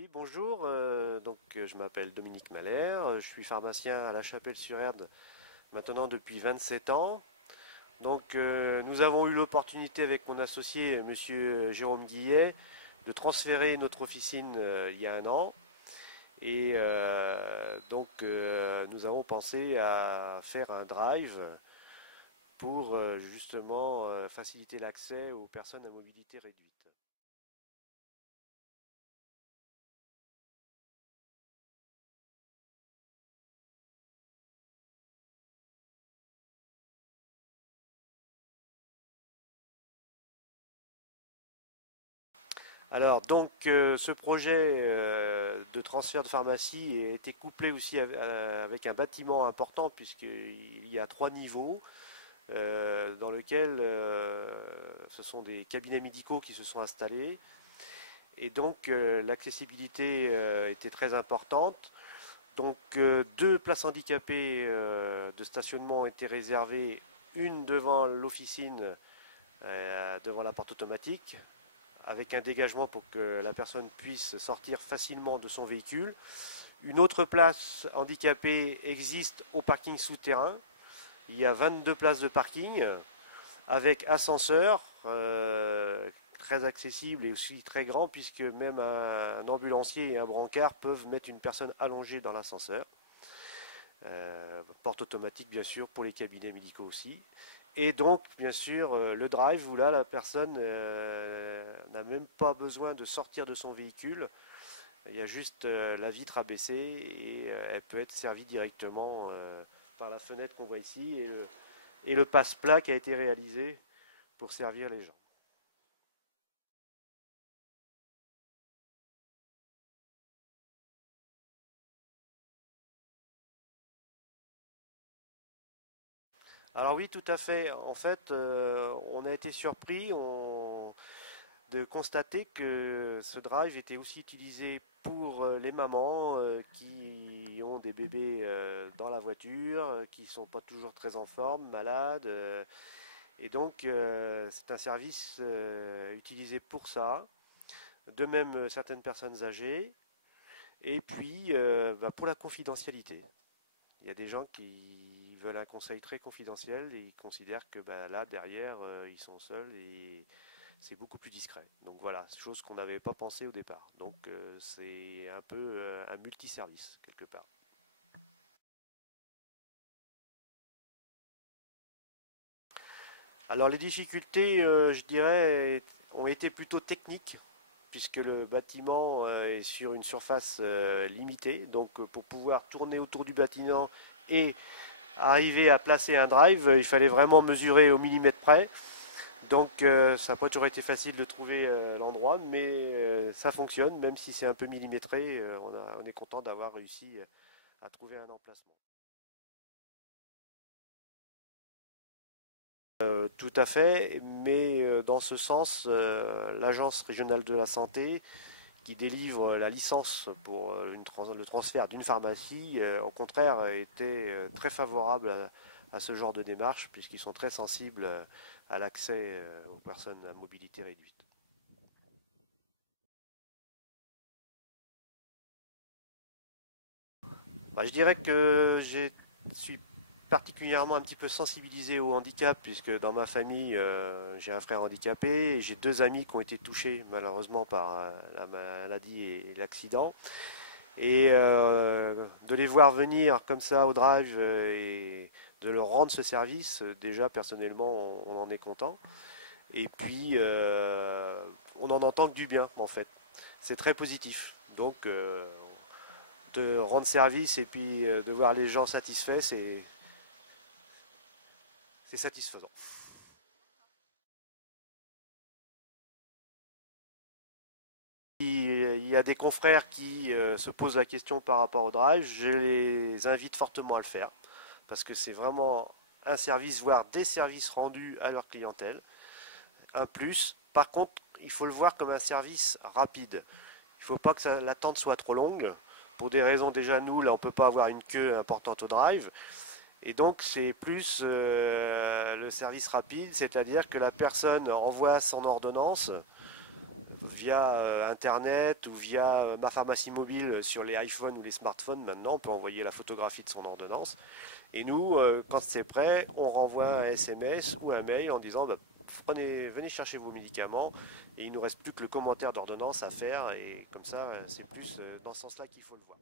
Oui, bonjour. Je m'appelle Dominique Mahler. Je suis pharmacien à La Chapelle-sur-Erdre maintenant depuis 27 ans. Nous avons eu l'opportunité avec mon associé, monsieur Jérôme Guillet, de transférer notre officine il y a un an. Nous avons pensé à faire un drive pour justement faciliter l'accès aux personnes à mobilité réduite. Ce projet de transfert de pharmacie a été couplé aussi avec un bâtiment important puisqu'il y a 3 niveaux dans lesquels ce sont des cabinets médicaux qui se sont installés et l'accessibilité était très importante. 2 places handicapées de stationnement ont été réservées, une devant l'officine, devant la porte automatique, avec un dégagement pour que la personne puisse sortir facilement de son véhicule. Une autre place handicapée existe au parking souterrain. Il y a 22 places de parking avec ascenseur très accessible et aussi très grand puisque même un ambulancier et un brancard peuvent mettre une personne allongée dans l'ascenseur. Porte automatique bien sûr pour les cabinets médicaux aussi. Et donc, bien sûr, le drive où là, la personne n'a même pas besoin de sortir de son véhicule. Il y a juste la vitre abaissée et elle peut être servie directement par la fenêtre qu'on voit ici et le passe-plat qui a été réalisé pour servir les gens. Alors oui, tout à fait. En fait, on a été surpris de constater que ce drive était aussi utilisé pour les mamans qui ont des bébés dans la voiture, qui ne sont pas toujours très en forme, malades. C'est un service utilisé pour ça. De même, certaines personnes âgées. Et puis, pour la confidentialité. Il y a des gens qui veulent un conseil très confidentiel et ils considèrent que là, derrière, ils sont seuls et c'est beaucoup plus discret. Donc voilà, chose qu'on n'avait pas pensé au départ. C'est un peu un multiservice quelque part. Alors les difficultés, je dirais, ont été plutôt techniques puisque le bâtiment est sur une surface limitée. Pour pouvoir tourner autour du bâtiment et arriver à placer un drive, il fallait vraiment mesurer au millimètre près. Ça n'a pas toujours été facile de trouver l'endroit, mais ça fonctionne, même si c'est un peu millimétré, on est content d'avoir réussi à trouver un emplacement. Tout à fait, mais dans ce sens, l'Agence régionale de la santé, qui délivre la licence pour le transfert d'une pharmacie, au contraire, était très favorable à ce genre de démarche, puisqu'ils sont très sensibles à l'accès aux personnes à mobilité réduite. Je dirais que je suis particulièrement un petit peu sensibilisé au handicap, puisque dans ma famille, j'ai un frère handicapé et j'ai 2 amis qui ont été touchés malheureusement par la maladie et l'accident. De les voir venir comme ça au drive et de leur rendre ce service, déjà personnellement, on en est content. Et puis, on n'en entend que du bien en fait. C'est très positif. De rendre service et puis de voir les gens satisfaits, c'est satisfaisant. Il y a des confrères qui se posent la question par rapport au drive, je les invite fortement à le faire parce que c'est vraiment un service, voire des services rendus à leur clientèle. Un plus. Par contre, il faut le voir comme un service rapide. Il ne faut pas que l'attente soit trop longue. Pour des raisons déjà, nous, là, on ne peut pas avoir une queue importante au drive. Et donc, c'est plus le service rapide, c'est-à-dire que la personne envoie son ordonnance, via Internet ou via ma pharmacie mobile sur les iPhones ou les smartphones. Maintenant, on peut envoyer la photographie de son ordonnance. Et nous, quand c'est prêt, on renvoie un SMS ou un mail en disant bah, venez chercher vos médicaments. Et il ne nous reste plus que le commentaire d'ordonnance à faire. Et comme ça, c'est plus dans ce sens-là qu'il faut le voir.